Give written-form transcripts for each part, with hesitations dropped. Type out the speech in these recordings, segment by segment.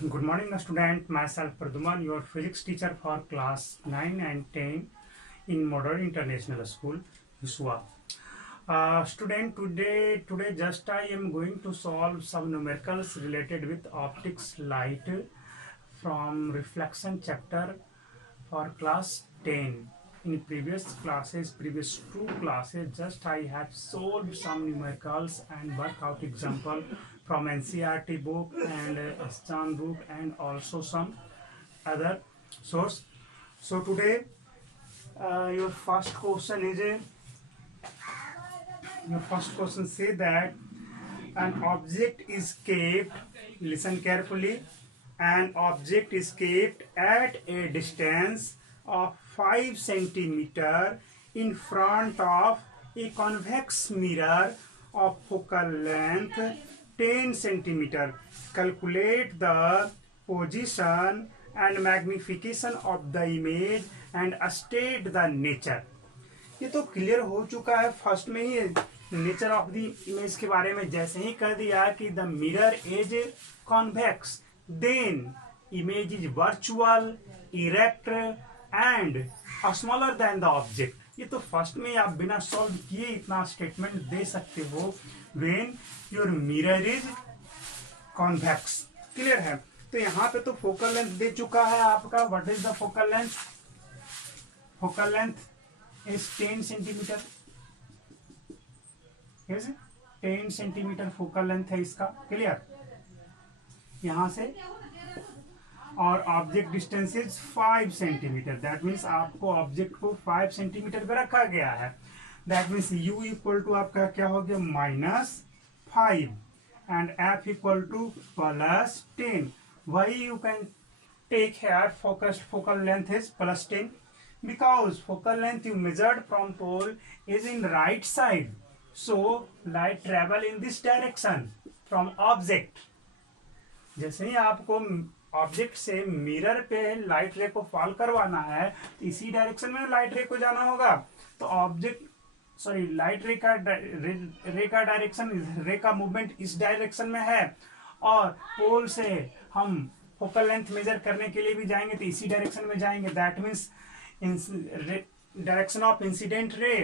Good morning, student. Myself Praduman, your physics teacher for class 9 and 10 in Modern International School, Hisua. Student, today just I am going to solve some numericals related with optics light from reflection chapter for class 10. In previous two classes, just I have solved some numericals and workout example from NCERT book and Astan book and also some other source. So today, your first question say that an object is kept. Listen carefully. An object is kept at a distance of 5 centimeter in front of a convex mirror of focal length 10 centimeter. Calculate the position and magnification of the image and state the nature. ये तो clear हो चुका है first में ही nature of the image के बारे में जैसे ही कह दिया कि the mirror is convex then image is virtual erect and smaller than the object. ये तो फर्स्ट में आप बिना सॉल्व किए इतना स्टेटमेंट दे सकते हो when your mirror is convex. Clear है। तो यहाँ पे तो फोकल लेंथ दे चुका है आपका। What is the focal length? Focal length is 10 centimeter. yes 10 centimetre focal length है इसका। क्लियर। यहां से और object distance is 5 centimetre. That means आपको ऑब्जेक्ट को 5 सेंटीमीटर पे रखा गया है। That means u equal to आपका क्या हो गया -5 एंड f इक्वल टू +10। वही you can take here focal length is +10 because focal length you measured from pole is in right side, so light travel in this direction from object। जैसे ही आपको object से mirror पे light रे को fall करवाना है तो इसी डायरेक्शन में लाइट रे को जाना होगा। तो लाइट रे का डायरेक्शन, रे का मूवमेंट इस डायरेक्शन में है और पोल से हम फोकल लेंथ मेजर करने के लिए भी जाएंगे तो इसी डायरेक्शन में जाएंगे। That means direction of incident ray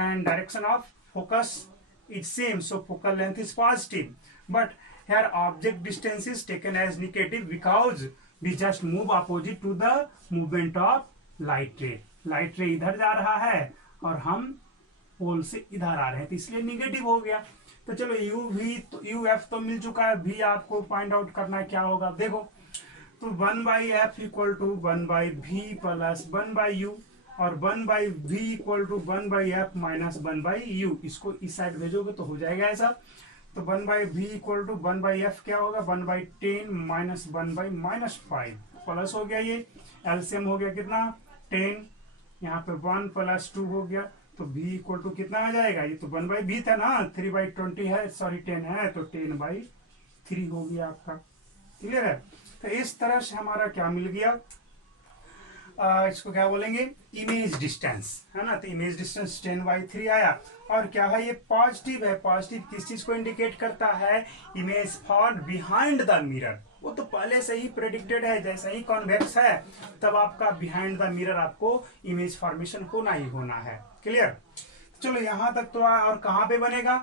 and direction of focus is same, so focal length is positive, but here object distance is taken as negative because we just move opposite to the movement of light ray। light ray इधर जा रहा है और हम पोल से इधर आ रहे हैं तो इसलिए निगेटिव हो गया। तो चलो यू एफ तो मिल चुका है, भी आपको फाइंड आउट करना है क्या होगा। देखो तो 1/f equal to 1/v plus 1/u और 1/v equal to 1/f minus 1/u। इसको इस साइड भेजोगे तो हो जाएगा ऐसा। तो 1/v इक्वल टू 1/f क्या होगा 1/10 माइनस 1/-5 प्लस हो गया। ये एलसीएम हो गया कितना 10, यहाँ पे 1 + 2 हो गया तो v इक्वल टू कितना आ जाएगा। ये तो 1/v था ना, 3/20 है, 10 है तो 10/3 हो गया आपका। क्लियर है। तो इस तरह से हमारा क्या मिल गया, इसको क्या बोलेंगे इमेज डिस्टेंस, है ना। तो इमेज डिस्टेंस 10/3 आया और क्या है ये पॉजिटिव है। पॉजिटिव किस चीज को इंडिकेट करता है? Image fall behind the mirror. वो तो पहले से ही प्रेडिक्टेड है, जैसे ही कॉन्वेक्स है तब आपका बिहाइंड द मिरर आपको इमेज फॉर्मेशन होना ही होना है। क्लियर। चलो यहां तक तो और कहां पे बनेगा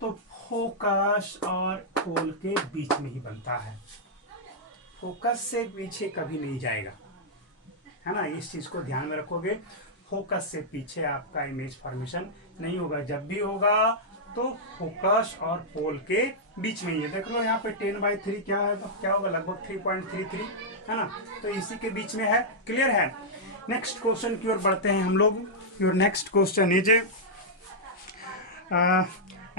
तो फोकस और पोल के बीच में ही बनता है। फोकस से पीछे कभी नहीं जाएगा, है ना। इस चीज को ध्यान में रखोगे। फोकस से पीछे आपका इमेज फॉर्मेशन नहीं होगा। जब भी होगा तो फोकस और पोल के बीच में ही है। देख लो यहाँ पे 10/3 क्या है तो क्या होगा लगभग 3.33, है ना। तो इसी के बीच में है। क्लियर है। नेक्स्ट क्वेश्चन की ओर बढ़ते हैं हम लोग। Your next question is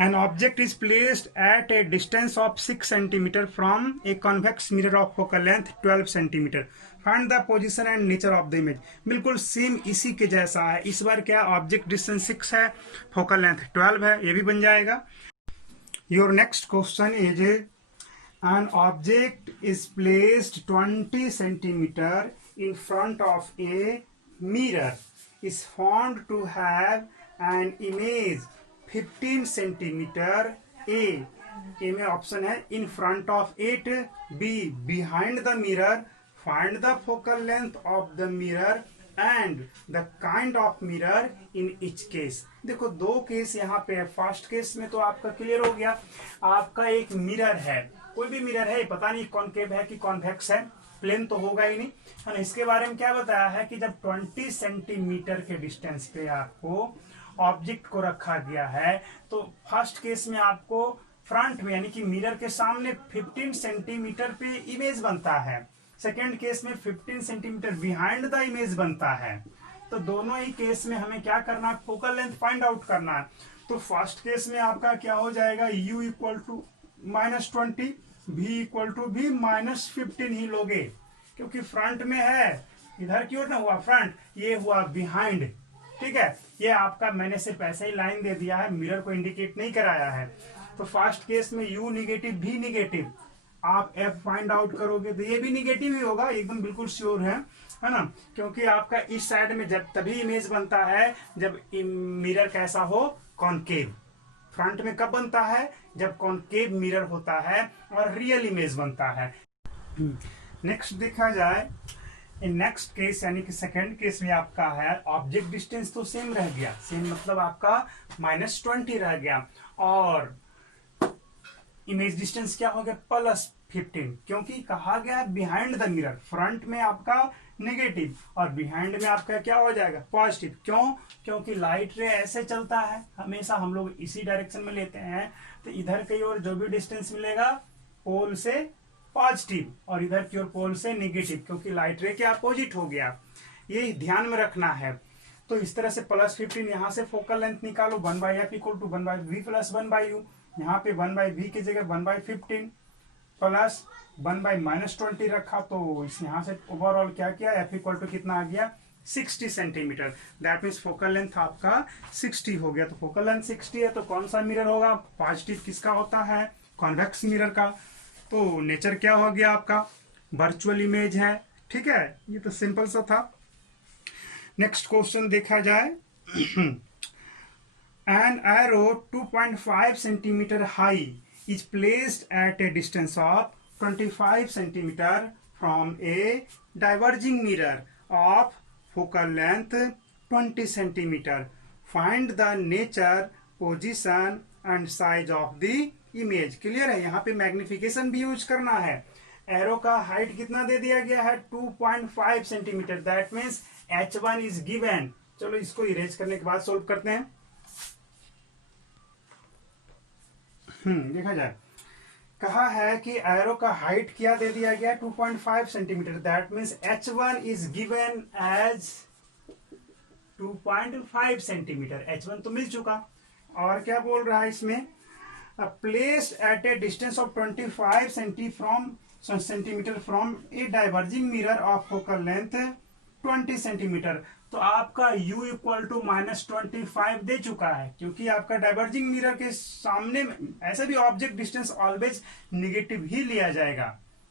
an object is placed at a distance of 6 centimeter from a convex mirror of focal length 12 centimeter. Find the position and nature of the image। बिल्कुल same इसी के जैसा है। इस बार क्या ऑब्जेक्ट डिस्टेंस 6 है, focal length 12 है, ये भी बन जाएगा। Your next question is an object is placed 20 centimeter in front of a mirror is found to have an image 15 centimeter A ए में ऑप्शन है in front of it, be behind the mirror, find the focal length of the mirror and the kind of mirror in each case. देखो दो case यहाँ पे है। First case में तो आपका क्लियर हो गया, आपका एक मिरर है, कोई भी मिरर है, पता नहीं कॉनकेव है कि कॉन्वेक्स है, प्लेन तो होगा ही नहीं है ना। इसके बारे में क्या बताया है कि जब 20 सेंटीमीटर के डिस्टेंस पे आपको ऑब्जेक्ट को रखा गया है तो फर्स्ट केस में आपको फ्रंट में यानी कि मिरर के सामने 15 सेंटीमीटर पे इमेज बनता है, सेकेंड केस में 15 सेंटीमीटर बिहाइंड द इमेज बनता है। तो दोनों ही केस में हमें क्या करना है, फोकल लेंथ फाइंड आउट करना है। तो फर्स्ट केस में आपका क्या हो जाएगा, u equal to -20, v equal to भी -15 ही लोगे, क्योंकि फ्रंट में है, इधर की ओर ना हुआ फ्रंट, ये हुआ बिहाइंड। ठीक है, ये आपका मैंने सिर्फ ऐसे ही लाइन दे दिया है, मिरर को इंडिकेट नहीं कराया है। तो फर्स्ट केस में u निगेटिव v निगेटिव, आप f फाइंड आउट करोगे तो ये भी निगेटिव ही होगा, एकदम बिल्कुल श्योर है ना, क्योंकि आपका इस साइड में जब तभी इमेज बनता है जब मिरर कैसा हो, कॉनकेव। फ्रंट में कब बनता है, जब कॉनकेव मिरर होता है और रियल इमेज बनता है। नेक्स्ट देखा जाए, इन नेक्स्ट केस यानी कि सेकेंड केस में आपका है ऑब्जेक्ट डिस्टेंस तो सेम रह गया, सेम मतलब आपका -20 रह गया, और इमेज डिस्टेंस क्या हो गया, +15, क्योंकि कहा गया बिहाइंड द मिरर, फ्रंट में आपका नेगेटिव और बिहाइंड में आपका क्या हो जाएगा, पॉजिटिव। क्यों, क्योंकि लाइट रे ऐसे चलता है, हमेशा हम लोग इसी डायरेक्शन में लेते हैं, तो इधर की ओर जो भी डिस्टेंस मिलेगा पोल से पॉजिटिव और इधर की ओर पोल से नेगेटिव, क्योंकि लाइट रे के अपोजिट हो गया, ये ध्यान में रखना है। तो इस तरह से +15 यहाँ से फोकल लेंथ निकालो, 1/f equal to 1/v plus 1/u, यहाँ पे 1/v की जगह 1/15 प्लस 1/-20 रखा, तो इस यहाँ से ओवरऑल क्या किया, f इक्वल टू कितना आ गया, 60 centimetre. That means focal length आपका 60 हो गया। तो फोकल लेंथ 60 है तो कौन सा मिरर होगा, पॉजिटिव किसका होता है, कॉन्वेक्स मिरर का। तो नेचर क्या हो गया आपका, वर्चुअल इमेज है। ठीक है, ये तो सिंपल सा था। नेक्स्ट क्वेश्चन देखा जाए, an arrow 2.5 centimetre high is placed at a distance of 25 centimeter from a diverging mirror of focal length 20 centimeter. Find the nature, position and size of the image. Clear है, यहाँ पे magnification भी use करना है। Arrow का height कितना दे दिया गया है, 2.5 centimetre. That means h1 is given. चलो इसको इरेज करने के बाद सोल्व करते हैं। देखा जाए, कहा है कि एरो का हाइट क्या दे दिया गया, 2.5 centimetre. That means h1 is given as 2.5 centimetre. h1 तो मिल चुका, और क्या बोल रहा है इसमें, placed at a distance of 25 centimetre from A diverging mirror of focal length 20 centimetre. तो आपका u इक्वल टू -25 दे चुका है, क्योंकि आपका डाइवर्जिंग मिरर के सामने ऐसे भी ऑब्जेक्ट डिस्टेंस ऑलवेज निगेटिव ही लिया जाएगा,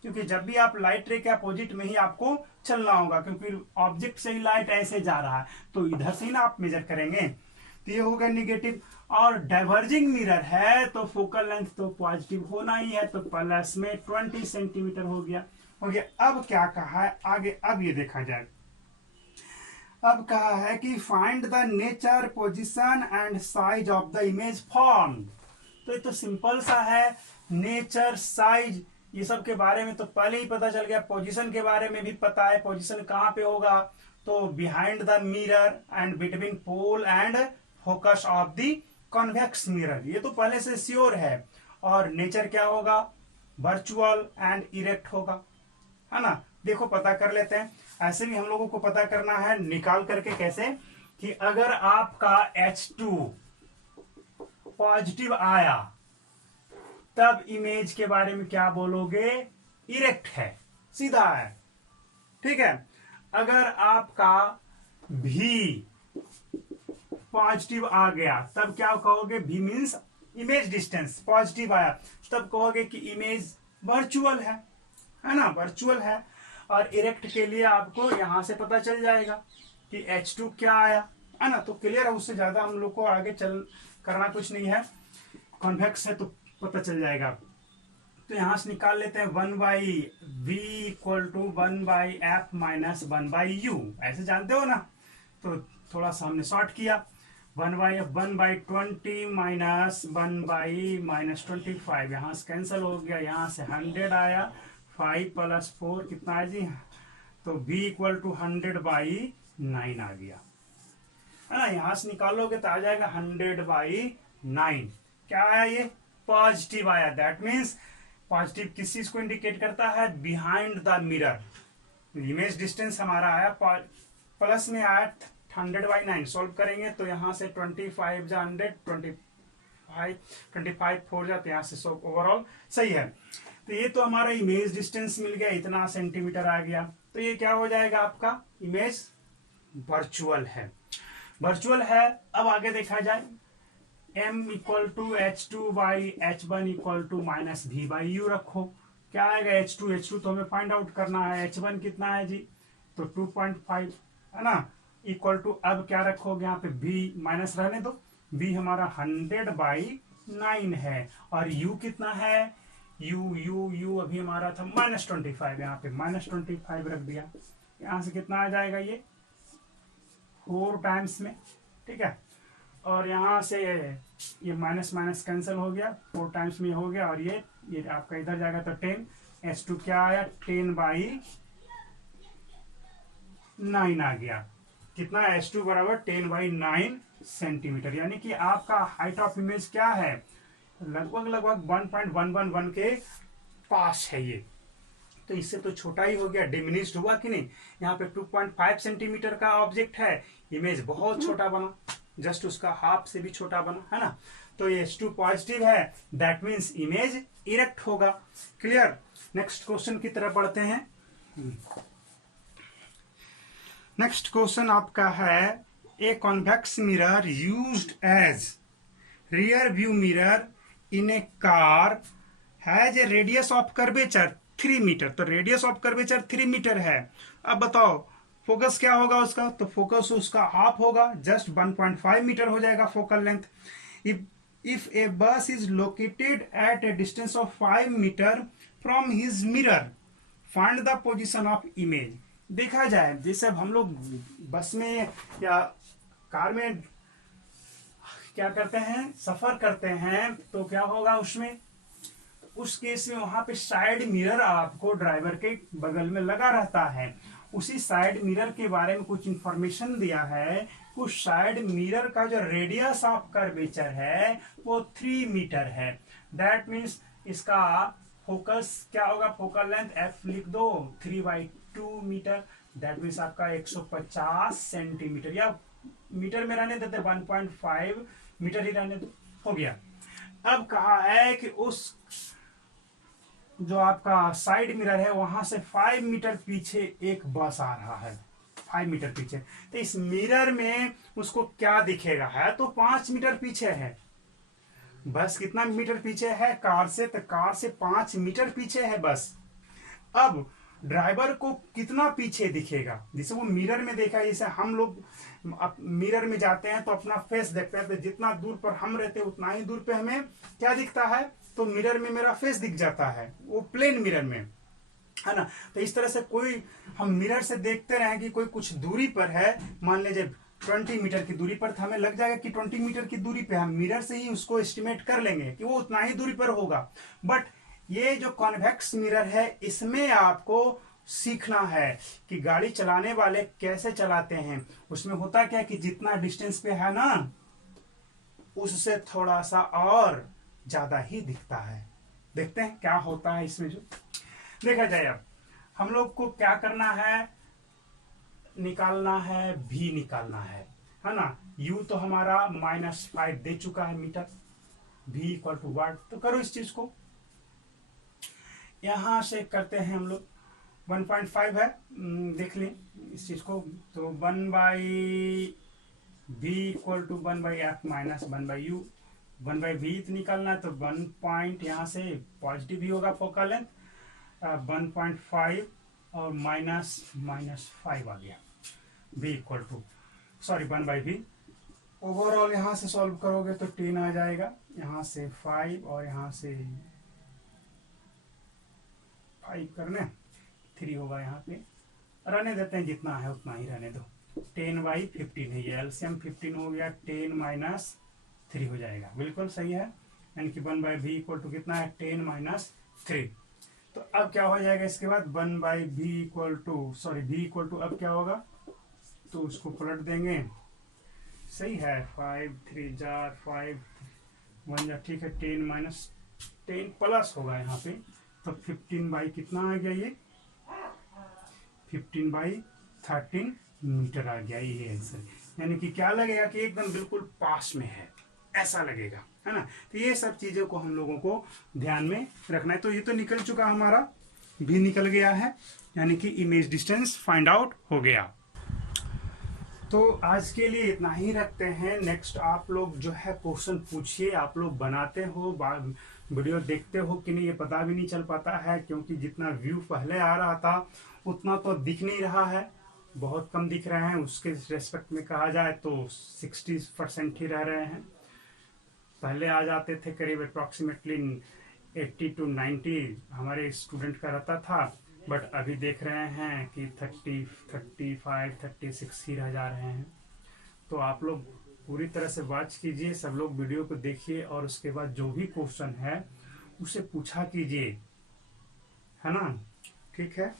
क्योंकि जब भी आप लाइट रे के अपोजिट में ही आपको चलना होगा, क्योंकि ऑब्जेक्ट से ही लाइट ऐसे जा रहा है तो इधर से ही ना आप मेजर करेंगे। तो ये होगा निगेटिव, और डाइवर्जिंग मिरर है तो फोकल लेंथ तो पॉजिटिव होना ही है, तो प्लस में 20 सेंटीमीटर हो गया। अब क्या कहा है आगे, अब ये देखा जाए। अब कहा है कि find the nature, position and size of the image form. तो ये तो सिंपल सा है, नेचर, साइज ये सब के बारे में तो पहले ही पता चल गया। पोजीशन के बारे में भी पता है, पोजीशन कहाँ पे होगा, तो behind the mirror and between pole and focus of the convex mirror, ये तो पहले से श्योर है। और नेचर क्या होगा, वर्चुअल एंड इरेक्ट होगा, है ना। देखो पता कर लेते हैं, ऐसे भी हम लोगों को पता करना है निकाल करके। कैसे, कि अगर आपका H2 पॉजिटिव आया तब इमेज के बारे में क्या बोलोगे, इरेक्ट है, सीधा है। ठीक है, अगर आपका भी पॉजिटिव आ गया तब क्या कहोगे, भी मीन्स इमेज डिस्टेंस पॉजिटिव आया तब कहोगे कि इमेज वर्चुअल है ना, वर्चुअल है। और इरेक्ट के लिए आपको यहां से पता चल जाएगा कि H2 क्या आया, है ना। तो क्लियर है, उससे ज्यादा हम लोग को आगे चल करना कुछ नहीं है। कॉन्वेक्स है तो पता चल जाएगा। तो यहां से निकाल लेते हैं 1/v equal to 1/f minus 1/u, ऐसे जानते हो ना। तो थोड़ा सा हमने शॉर्ट किया, 1/20 माइनस 1/-25, यहाँ से कैंसिल हो गया, यहाँ से 100 आया, 5 + 4 कितना है जी, तो v इक्वल टू 100/9 आ गया, है ना। यहां से निकालोगे तो आ जाएगा 100/9। क्या आया, ये पॉजिटिव आया। दैट मीन्स पॉजिटिव किस चीज को इंडिकेट करता है, behind the mirror. Image distance हमारा आया प्लस में आया 100/9। सॉल्व करेंगे तो यहाँ से 25 जा 100, 25 4 जाते, यहाँ से ओवरऑल सही है। तो ये तो हमारा इमेज डिस्टेंस मिल गया, इतना सेंटीमीटर आ गया। तो ये क्या हो जाएगा, आपका इमेज वर्चुअल है, वर्चुअल है। अब आगे देखा जाए, m equal to h2/h1 equal to minus v/u रखो। क्या आएगा, h2 तो हमें फाइंड आउट करना है, h1 कितना है जी, तो 2.5 है ना, इक्वल टू, अब क्या रखोगे यहाँ पे, v माइनस रहने दो, v हमारा 100/9 है, और u कितना है, u अभी हमारा था -25, यहाँ पे -25 रख दिया। यहाँ से कितना आ जाएगा, ये 4 टाइम्स में, ठीक है। और यहाँ से ये माइनस माइनस कैंसिल हो गया, 4 टाइम्स में हो गया, और ये आपका इधर जाएगा तो 10, h2 क्या आया, 10/9 आ गया। कितना, h2 बराबर 10/9 सेंटीमीटर, यानी कि आपका हाइट ऑफ इमेज क्या है, लगभग 1.111 के पास है ये। तो इससे तो छोटा ही हो गया, डिमिनिश्ड हुआ कि नहीं। यहाँ पे 2.5 सेंटीमीटर का ऑब्जेक्ट है, इमेज बहुत छोटा बना, जस्ट उसका हाफ से भी छोटा बना, है ना। तो ये H2 पॉजिटिव है, दैट मीन्स इमेज इरेक्ट होगा। क्लियर। नेक्स्ट क्वेश्चन की तरफ बढ़ते हैं। नेक्स्ट क्वेश्चन आपका है, a convex mirror used as rear view mirror in a car has a radius of curvature 3 metre. तो रेडियस ऑफ कर्वेचर 3 मीटर है। अब बताओ फोकस क्या होगा उसका, तो फोकस उसका हाफ होगा, जस्ट 1.5 मीटर हो जाएगा focal length. If a bus is located at a distance of 5 metre from his mirror, find the position of image. देखा जाए, जैसे अब हम लोग बस में या कार में क्या करते हैं, सफर करते हैं, तो क्या होगा उसमें, उस केस में वहां पे साइड मिरर आपको ड्राइवर के बगल में लगा रहता है। उसी साइड मिरर के बारे में कुछ इंफॉर्मेशन दिया है, कुछ साइड मिरर का जो रेडियस ऑफ कर्वेचर है वो 3 मीटर है। दैट मीन्स इसका फोकस क्या होगा, फोकल लेंथ f लिख दो, 3/2 मीटर, दैट मीन्स आपका 150 सेंटीमीटर, या मीटर में रहने देते 1.5 मीटर ही रहने दो, हो गया। अब कहा है कि उस जो आपका साइड मिरर है वहां से 5 मीटर पीछे एक बस आ रहा है, 5 मीटर पीछे। तो इस मिरर में उसको क्या दिखेगा, है तो 5 मीटर पीछे है। बस कितना मीटर पीछे है कार से, तो कार से 5 मीटर पीछे है बस। अब ड्राइवर को कितना पीछे दिखेगा, जैसे वो मिरर में देखा, जैसे हम लोग मिरर में जाते हैं तो अपना फेस देखते हैं, तो जितना दूर पर हम रहते हैं उतना ही दूर पे हमें क्या दिखता है, तो मिरर में मेरा फेस दिख जाता है, वो प्लेन मिरर में, है ना। तो इस तरह से कोई हम मिरर से देखते रहे कि कोई कुछ दूरी पर है, मान लीजिए 20 मीटर की दूरी पर, तो हमें लग जाएगा कि 20 मीटर की दूरी पे, हम मिरर से ही उसको एस्टिमेट कर लेंगे कि वो उतना ही दूरी पर होगा। बट ये जो कॉन्वेक्स मिरर है, इसमें आपको सीखना है कि गाड़ी चलाने वाले कैसे चलाते हैं। उसमें होता क्या कि जितना डिस्टेंस पे है ना, उससे थोड़ा सा और ज्यादा ही दिखता है। देखते हैं क्या होता है इसमें। जो देखा जाए, अब हम लोग को क्या करना है, निकालना है, भी निकालना है ना। u तो हमारा -5 दे चुका है मीटर, v इक्वल टू वाट। तो करो इस चीज को, यहां से करते हैं हम लोग, 1.5 है, देख लें इस चीज को। तो 1/v equal to 1/f minus 1/u, 1/v निकालना है तो 1 पॉइंट, यहाँ से पॉजिटिव ही होगा फोकल लेंथ, 1.5 और -5 आ गया, v equal to, sorry 1/v overall यहाँ से सॉल्व करोगे तो 10 आ जाएगा, यहाँ से 5 और यहाँ से 5 करने 3 होगा यहाँ पे, रहने देते हैं, जितना है उतना ही रहने दो। 10/15 है ये, एलसीएम 15 हो गया, 10 माइनस 3 हो जाएगा, बिल्कुल सही है। यानी कि 1/v इक्वल टू कितना है, 10 माइनस 3। तो अब क्या हो जाएगा इसके बाद, 1/v equal to, sorry v equal to अब क्या होगा, तो उसको पलट देंगे, सही है, 5 3 जार 5 1 जार, ठीक है, 10 माइनस 10 प्लस होगा यहाँ पे, तो 15 बाई कितना आ गया ये, 15/13 मीटर आ गया ये आंसर। यानी कि क्या लगेगा कि एकदम बिल्कुल पास में है, ऐसा लगेगा, है ना। तो ये सब चीजों को हम लोगों को ध्यान में रखना है। तो ये तो निकल चुका, हमारा भी निकल गया है, यानी कि इमेज डिस्टेंस फाइंड आउट हो गया। तो आज के लिए इतना ही रखते हैं। नेक्स्ट आप लोग जो है क्वेश्चन पूछिए, आप लोग बनाते हो, वीडियो देखते हो कि नहीं ये पता भी नहीं चल पाता है, क्योंकि जितना व्यू पहले आ रहा था उतना तो दिख नहीं रहा है, बहुत कम दिख रहे हैं। उसके रेस्पेक्ट में कहा जाए तो 60% ही रह रहे हैं। पहले आ जाते थे करीब अप्रॉक्सीमेटली 80 to 90 हमारे स्टूडेंट का रहता था, बट अभी देख रहे हैं कि 30 35 36 ही रह जा रहे हैं। तो आप लोग पूरी तरह से वॉच कीजिए, सब लोग वीडियो को देखिए, और उसके बाद जो भी क्वेश्चन है उसे पूछा कीजिए, है ना। ठीक है।